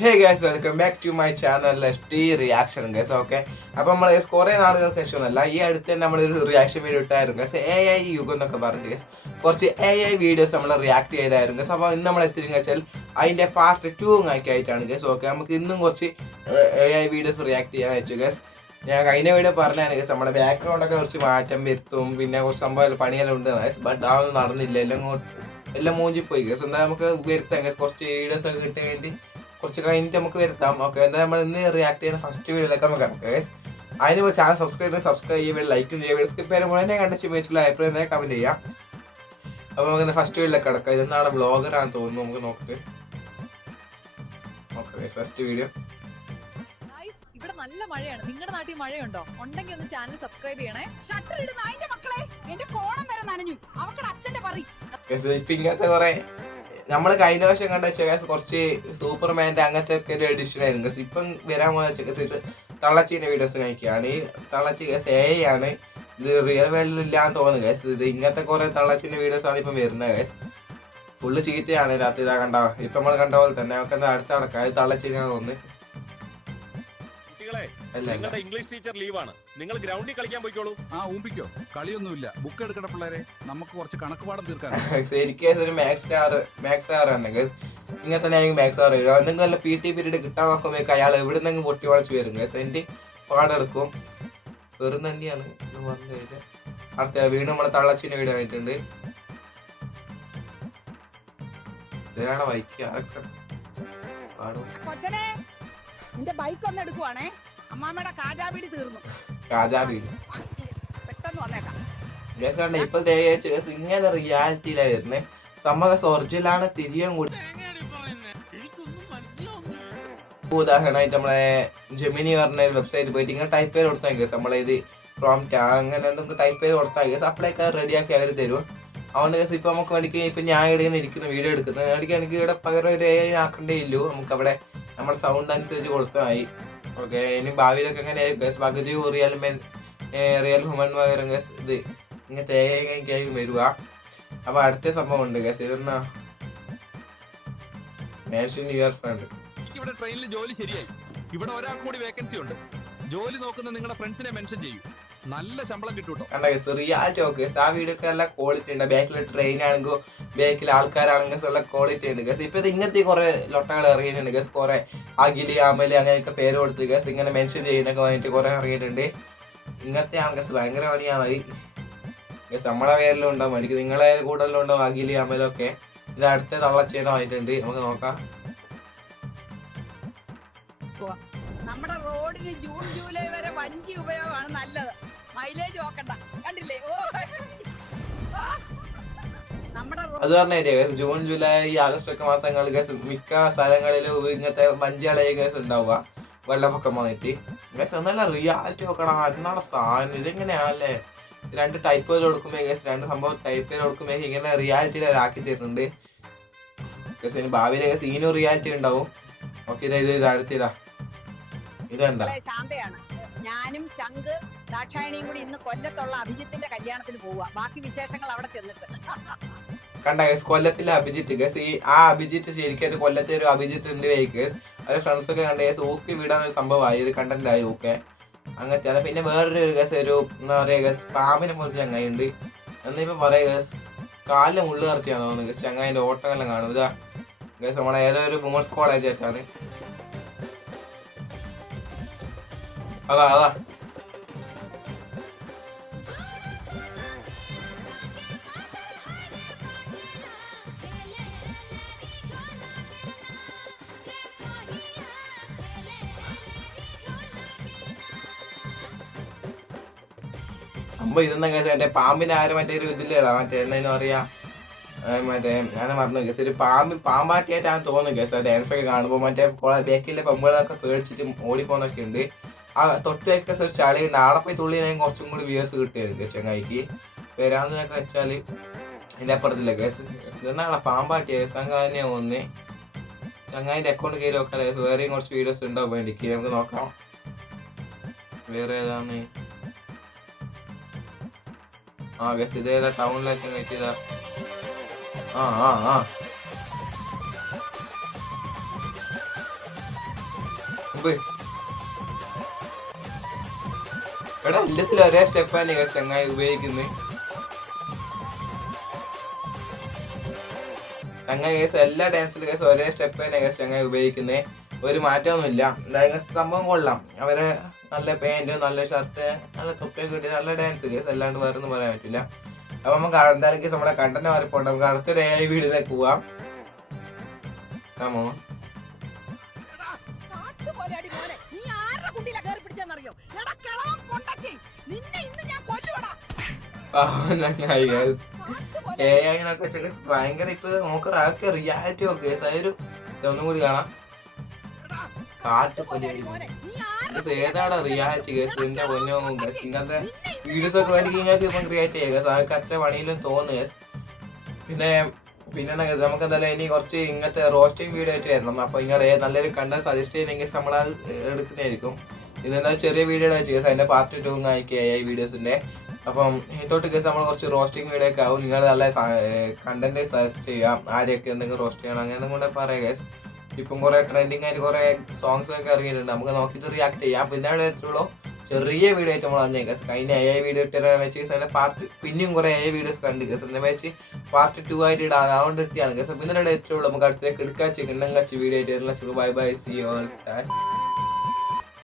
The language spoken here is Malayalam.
Hey guys, welcome back to my channel T reaction guys. Okay, അപ്പോൾ നമ്മൾ കുറേ നാളുകൾക്ക് ശേഷമൊന്നുമല്ല, ഈ അടുത്ത് തന്നെ നമ്മളൊരു റിയാക്ഷൻ വീഡിയോ ഇട്ടായിരുന്നു ഗൈസ്. AI യുഗം എന്നൊക്കെ പറഞ്ഞു ഗൈസ്. കുറച്ച് AI വീഡിയോസ് നമ്മൾ റിയാക്ട് ചെയ്തായിരുന്നു ഗൈസ്. അപ്പോൾ ഇന്ന് നമ്മൾ എത്തിയെന്ന് വെച്ചാൽ അതിൻ്റെ പാർട്ട് 2 ഒക്കെ ആയിട്ടാണ് ഗൈസ്. ഓക്കെ, നമുക്ക് ഇന്നും കുറച്ച് AI വീഡിയോസ് റിയാക്ട് ചെയ്യാൻ വെച്ചു ഗൈസ്. ഞാൻ കഴിഞ്ഞ വീഡിയോ പറഞ്ഞാണ് ഗൈസ്, നമ്മുടെ ബാക്ക്ഗ്രൗണ്ടൊക്കെ കുറച്ച് മാറ്റം വരുത്തും, പിന്നെ കുറച്ച് സംഭവം പണിയെല്ലാം ഉണ്ട് ഗൈസ്. ബട്ട് അതൊന്നും നടന്നില്ല, എല്ലാം മൂഞ്ചി പോയി ഗൈസ്. എന്താ നമുക്ക് വരുത്താം ഗൈസ്, കുറച്ച് വീഡിയോസ് ഒക്കെ കിട്ടി കഴിഞ്ഞിട്ട് കുറച്ച് കഴിഞ്ഞിട്ട് നമുക്ക് വരുത്താം. ഓക്കെ, എന്താ നമ്മൾ ഇന്ന് റിയാക്ട് ചെയ്യുന്ന ഫസ്റ്റ് വീഡിയോയിലേക്ക് നമുക്ക് കിടക്കാം ഗൈസ്. അതിന് ചാനൽ സബ്സ്ക്രൈബ് ചെയ്യുക, ലൈക്കും ചെയ്യുക, സ്കിപ്പ് ചെയ്യുമ്പോൾ തന്നെ കണ്ടിച്ച് ഉപയോഗിച്ചുള്ള അഭിപ്രായം തന്നെ കമൻറ്റ് ചെയ്യാം. അപ്പോൾ നമുക്ക് ഫസ്റ്റ് വീഡിയോയിലേക്ക് കിടക്കാം. ഇതെന്നാണ് ബ്ലോഗറാണെന്ന് തോന്നുന്നു, നമുക്ക് നോക്കിട്ട്. Okay guys, first video. ഇവിടെ നല്ല മഴയാണ്. നിങ്ങളുടെ നാട്ടിൽ മഴയുണ്ടോ? ഉണ്ടെങ്കിൽ ഒന്ന് ചാനൽ സബ്സ്ക്രൈബ് ചെയ്യണേ. ഷട്ടർ ഇടുന്ന അതിന്റെ മക്കളെ, എന്റെ കോണം വരെ നനഞ്ഞു. അവക്കടെ അച്ഛന്റെ പറ. ഇപ്പൊ ഇങ്ങനത്തെ കുറെ നമ്മൾ കഴിഞ്ഞ വർഷം കണ്ട വെച്ചാൽ കുറച്ച് സൂപ്പർമാൻ്റെ അങ്ങനത്തെ ഒക്കെ ഒരു എഡിഷൻ ആയിരുന്നു ഗസ്. ഇപ്പം വരാൻ പോകുന്ന തള്ളച്ചീൻ്റെ വീഡിയോസ് കഴിക്കുകയാണ്. ഈ തള്ളച്ചി ഗസ് AI ആണ്, ഇത് റിയൽ വേൾഡിൽ ഇല്ലാന്ന് തോന്നുന്നു ഗസ്. ഇത് ഇങ്ങനത്തെ കുറെ തള്ളച്ചീൻ്റെ വീഡിയോസ് ആണ് ഇപ്പം വരുന്നത് ഗസ്. ഫുള്ള് ചീത്തയാണ് രാത്രി ഇതാ കണ്ട, ഇപ്പം നമ്മൾ കണ്ട പോലെ തന്നെ. നമുക്ക് അടുത്ത നടക്കാം, അത് തള്ളച്ചീനാന്ന് തോന്നുന്നു. നിങ്ങളുടെ ഇംഗ്ലീഷ് ടീച്ചർ ലീവാണ്, നിങ്ങൾ ഗ്രൗണ്ടിൽ കളിക്കാൻ പോയിക്കോളൂ. ഊമ്പിക്കോ, കളിയൊന്നുമില്ല. ബുക്ക് എടുക്കണ പിള്ളേരെ, നമുക്ക് കുറച്ച് കണക്ക് പാഠം തീർക്കാൻ. ശരിക്കും ഒരു മാത്സ് ആണ് ഗസ്. ഇങ്ങനെ തന്നെ മാത്സ് ആറ് വരും. എന്തെങ്കിലും വല്ല PT പീരീഡ് കിട്ടാൻ നോക്കുമ്പോഴേക്ക് അയാൾ എവിടെ നിന്നെങ്കിലും പൊട്ടി വളച്ച് വരും ഗസ്. എൻ്റെ പാടെടുക്കും, വെറും തന്നെയാണ് പറഞ്ഞു കഴിഞ്ഞാൽ. അടുത്ത വീണ്ടും നമ്മളെ തള്ളച്ചിൻ്റെ വീട് ആയിട്ടുണ്ട്. ഇതാണ് ബൈക്ക് നിന്റെ ബൈക്ക് ഒന്ന് എടുക്കുവാണേ. അമ്മാമ്മയുടെ കാജാബീടി തീർന്നു. പെട്ടെന്ന് വന്നേക്കാം. ഇപ്പോഴത്തെ ഇങ്ങനെ റിയാലിറ്റിയിലാണ് വരുന്നത്. സംഭവം ഒറിജിനലാണ്, തിരിയും കൂടി. ഉദാഹരണമായിട്ട് നമ്മളെ ജെമിനി പറഞ്ഞ വെബ്സൈറ്റ് പോയിട്ട് ഇങ്ങനെ ടൈപ്പ് ചെയ്ത് കൊടുത്താൽ കേസ്, നമ്മളേത് പ്രോംപ്റ്റ് അങ്ങനെ എന്തെങ്കിലും ടൈപ്പ് ചെയ്ത് കൊടുത്താൽ കേസ് അപ്ലൈക്ക് റെഡിയാക്കി അവർ തരും. അതുകൊണ്ട് കേസ് ഇപ്പം നമുക്ക് വേണ്ടിക്ക് ഇപ്പം ഞാൻ ഇവിടെ ഇരിക്കുന്ന വീഡിയോ എടുക്കുന്നത് വേണ്ടിക്ക് എനിക്ക് ഇവിടെ പകരം ഒരു AI ആക്കേണ്ടേ ഇല്ലൂ. നമുക്കവിടെ നമ്മുടെ സൗണ്ട് അനുസരിച്ച് കൊടുത്താൽ മതി. ഓക്കെ, ഇനി ഭാവിയിലൊക്കെ എങ്ങനെ ഗസ് പകുതി റിയൽ ഹ്യൂമൻ പകരം ഗസ് ഇത് ഇങ്ങനത്തെ AI വരിക. അപ്പോൾ അടുത്ത സംഭവം ഉണ്ട് ഗസ്. ഇതെന്നാ മെൻഷൻ യുവർ ഫ്രണ്ട്. ഇവിടെ ട്രെയിനിൽ ജോലി ശരിയായി. ഇവിടെ ഒരാൾക്ക് കൂടി വേക്കൻസി ഉണ്ട്. ജോലി നോക്കുന്ന നിങ്ങളുടെ ഫ്രണ്ട്സിനെ മെൻഷൻ ചെയ്യൂ, നല്ല ശമ്പളം കിട്ടൂട്ടോ. കണ്ട ഗസ്, റിയാലിറ്റി ഓക്കെ. ആ വീഡിയോ ഒക്കെ നല്ല ക്വാളിറ്റി ഉണ്ട്. ബാക്കിൽ ട്രെയിൻ ആണെങ്കിൽ ബാക്കിൽ ആൾക്കാരാണെങ്കിൽ നല്ല ക്വാളിറ്റി ഉണ്ട് ഗസ്. ഇപ്പൊ ഇങ്ങനത്തെ കുറെ ലൊട്ടകൾ ഇറങ്ങിയിട്ടുണ്ട് ഗസ്. കുറെ അഖില് അമല് അങ്ങനെയൊക്കെ പേര് കൊടുത്ത് ഗസ് ഇങ്ങനെ മെൻഷൻ ചെയ്യുന്നൊക്കെ വേണ്ടിയിട്ട് കുറെ ഇറങ്ങിയിട്ടുണ്ട്. ഇങ്ങനത്തെ ആണ് ഗസ്, ഭയങ്കര പണിയാണ് ഗസ്. നമ്മളെ പേരിലും ഉണ്ടാവും എനിക്ക്, നിങ്ങളെ കൂടുതലും ഉണ്ടാവും അഖില് അമലൊക്കെ. ഇത് അടുത്ത തള്ളച്ചേനം ആയിട്ടുണ്ട്, നമുക്ക് നോക്കാം. നമ്മുടെ റോഡിന് ജൂൺ ജൂലൈ വരെ വഞ്ചി ഉപയോഗമാണ് നല്ലത്. മൈലേജ് നോക്കണ്ട, കണ്ടില്ലേ? അത് പറഞ്ഞേ ജൂൺ ജൂലൈ ആഗസ്റ്റ് ഒക്കെ മാസങ്ങളിൽ ഗസ് മിക്ക സ്ഥലങ്ങളിലും ഇങ്ങനത്തെ വഞ്ചികളെ ഗസ് ഉണ്ടാവുക, വെള്ളപ്പൊക്കം വന്നിട്ട് ഗസ്. നല്ല റിയാലിറ്റി നോക്കണം, അതിനാണ് സാധനം. ഇതെങ്ങനെയാണല്ലേ രണ്ട് ടൈപ്പ് ചെയ്ത് കൊടുക്കുമ്പോൾ ഗസ്, രണ്ട് സംഭവം ടൈപ്പ് ചെയ്ത് കൊടുക്കുമ്പോൾ ഇങ്ങനെ റിയാലിറ്റിയിലാക്കി തരുന്നുണ്ട് ഗസ്. ഇനി ഭാവിയിലെ ഗസ് ഈനും റിയാലിറ്റി ഉണ്ടാവും. ഓക്കെ, ഇത് അടുത്തിതാ, ഇതെന്താ ശാന്തയാണ്. ഞാനും ചങ്ക് ദാക്ഷായണിയും കൂടി ഇന്ന് കൊല്ലത്തുള്ള അഭിജിത്തിന്റെ കല്യാണത്തിന് പോവുക. ബാക്കി വിശേഷങ്ങൾ അവിടെ ചെന്നിട്ട്. കണ്ട ഗസ്, കൊല്ലത്തിലെ അഭിജിത്ത് ഗസ്. ആ അഭിജിത്ത് ശരിക്കും കൊല്ലത്തെ ഒരു അഭിജിത്ത് ഉണ്ട് ഗസ്. അവരുടെ ഫ്രണ്ട്സൊക്കെ കണ്ട ഗസ് ഊക്കി വിടാനൊരു സംഭവമായി, ഒരു കണ്ടന്റായി ഊക്കെ അങ്ങനത്തെയാണ്. പിന്നെ വേറൊരു ഗസ്, ഒരു എന്താ പറയുക ഗസ്, പാമ്പിനെ പോലത്തെ ചങ്ങായി ഉണ്ട്. എന്നിപ്പം പറയാ ഗസ്, കാലിലെ മുള്ളു കറച്ചിയാന്ന് തോന്നുന്നു ഗസ്. ചങ്ങായിൻ്റെ ഓട്ടമെല്ലാം കാണും. ഇതാ ഗസ്, നമ്മളെ ഏതോ ഒരു വുമൻസ് കോളേജ് ആയിട്ടാണ്. അതാ അമ്പ ഇതെന്നാ കേസ്, എൻ്റെ പാമ്പിനെ ആരും മറ്റേ ഒരു ഇതില്ലേടാ, മറ്റേ എന്താ പറയാ, മറ്റേ ഞാൻ മറന്നു കേസ്, ഒരു പാമ്പാറ്റിയായിട്ടാണ് തോന്നുന്നു കേസ്. ഡാൻസൊക്കെ കാണുമ്പോൾ മറ്റേ ബേക്കിലെ പെമ്പുകളൊക്കെ പേടിച്ചിട്ട് ഓടിപ്പോന്നൊക്കെ ഉണ്ട്. ആ തൊട്ട് വെക്ക ഒരു ചളിയുണ്ട്, ആടെ പോയി തുള്ളിനെങ്കിൽ കുറച്ചും കൂടി വ്യൂസ് കിട്ടിയായിരുന്നു ചങ്ങായിക്ക്. വരാമെന്നൊക്കെ വെച്ചാൽ എൻ്റെ അപ്പുറത്തില്ല കേസ്. ഇതെന്നാണ് പാമ്പാട്ടിയ കേസ്, അങ്ങനെ ഒന്ന് ചങ്ങായിൻ്റെ അക്കൗണ്ട് കയറി നോക്കാം കേസ്. വേറെയും കുറച്ച് വീഡിയോസ് ഉണ്ടാവും വേണ്ടിക്ക്, നമുക്ക് നോക്കാം. വേറെ ഏതാണ്? ഗസ്, ഇതേതാ ടൗണിലേക്ക് കയറ്റിയതാ. എടാ എല്ലാത്തിലും ഒരേ സ്റ്റെപ്പാണ് കേസ് ചങ്ങായി ഉപയോഗിക്കുന്നത്. ചങ്ങായി കേസ് എല്ലാ ഡാൻസിലും കേസ് ഒരേ സ്റ്റെപ്പ് തന്നെ കേസ് ചങ്ങായി ഉപയോഗിക്കുന്നത്. ഒരു മാറ്റമൊന്നുമില്ല. എന്തായാലും സംഭവം കൊള്ളാം. അവരെ നല്ല പാൻറ്, നല്ല ഷർട്ട്, നല്ല തൊപ്പിയൊക്കെ കിട്ടി നല്ല ഡാൻസ് കേസ്, അല്ലാണ്ട് വേറെ ഒന്നും പറയാൻ പറ്റില്ല. അപ്പൊ നമുക്ക് എന്തായാലും കേസ് നമ്മുടെ കണ്ടന്റ് മാറിപ്പോണ്ട് നമുക്ക് അടുത്തൊരു AI വീഡിയോയിലേക്ക് പോവാം. കമോ കാട്ടുപോലെയാടി മോനെ. നീ ആരുടെ കുട്ടിയിലാ കേറി പിടിച്ചെന്നറിയോ? എടാ കിളവൻ പൊട്ടച്ചി. നിന്നെ ഇന്ന് ഞാൻ കൊല്ലുവടാ. ചങ്ങായി കേസ് കാട്ടുപോലെ. AI-നൊക്കെ ഭയങ്കര ഇപ്പൊ നോക്കറൊക്കെ റിയാലിറ്റി ഒക്കെ കേസ്. അതൊരു ഇതൊന്നും കൂടി കാണാം. കാട്ടുപോലെയാടി മോനെ. നീ ഏതാണ് റിയാലിറ്റി കേസ്? എന്റെ പൊന്നോ കേസ് ഇങ്ങനത്തെ വീഡിയോസ് ഒക്കെ വേണ്ടി ഇങ്ങനെ ഇപ്പം ക്രിയേറ്റ് ചെയ്യുക കേസ്. അതൊക്കെ അത്ര പണിയിലും തോന്നുന്നു കേസ്. പിന്നെ കേസ് നമുക്ക് എന്തായാലും ഇനി കുറച്ച് ഇങ്ങനത്തെ റോസ്റ്റിംഗ് വീഡിയോ ആയിട്ട് വരണം. അപ്പൊ ഇങ്ങനെ നല്ലൊരു കണ്ടന്റ് സജസ്റ്റ് ചെയ്യുന്നെങ്കിൽ നമ്മളത് എടുക്കുന്നതായിരിക്കും. ഇതെന്താ ചെറിയ വീഡിയോ വെച്ച് കേസ്. അതിന്റെ പാർട്ട് 2 ആയിരിക്കും AI വീഡിയോസിന്റെ. അപ്പം ഇതോട്ട് കേസ് നമ്മൾ കുറച്ച് റോസ്റ്റിംഗ് വീഡിയോ ഒക്കെ ആവും. നിങ്ങൾ നല്ല കണ്ടന്റ് സജസ്റ്റ് ചെയ്യാം. ആരെയൊക്കെ എന്തെങ്കിലും റോസ്റ്റ് ചെയ്യണം അങ്ങനെ കൂടെ പറയാം കേസ്. ഇപ്പം കുറെ ട്രെൻഡിങ് ആയിട്ട് കുറെ സോങ്സ് ഒക്കെ ഇറങ്ങിയിട്ടുണ്ട്. നമുക്ക് നോക്കിയിട്ട് റിയാക്ട് ചെയ്യാം. പിന്നെ അവിടെ എത്തുള്ളൂ ചെറിയ വീഡിയോ ആയിട്ട് നമ്മൾ വന്നേ കേസ്. കഴിഞ്ഞ AI വീഡിയോ ഇട്ട് വെച്ച് അതിന്റെ പാർട്ട് പിന്നെയും കുറെ AI വീഡിയോസ് കണ്ട് കേസ്. എന്നെ വെച്ച് പാർട്ട് 2 ആയിട്ട് ഇടാൻ അതുകൊണ്ട് ഇട്ടാണ് കേസ്. പിന്നെ എത്തുള്ളൂ നമുക്ക് അടുത്തേക്ക് എടുക്കാൻ ചിക്കൻ വീഡിയോ ആയിട്ട് ബൈ ബൈ സി ഓൾ.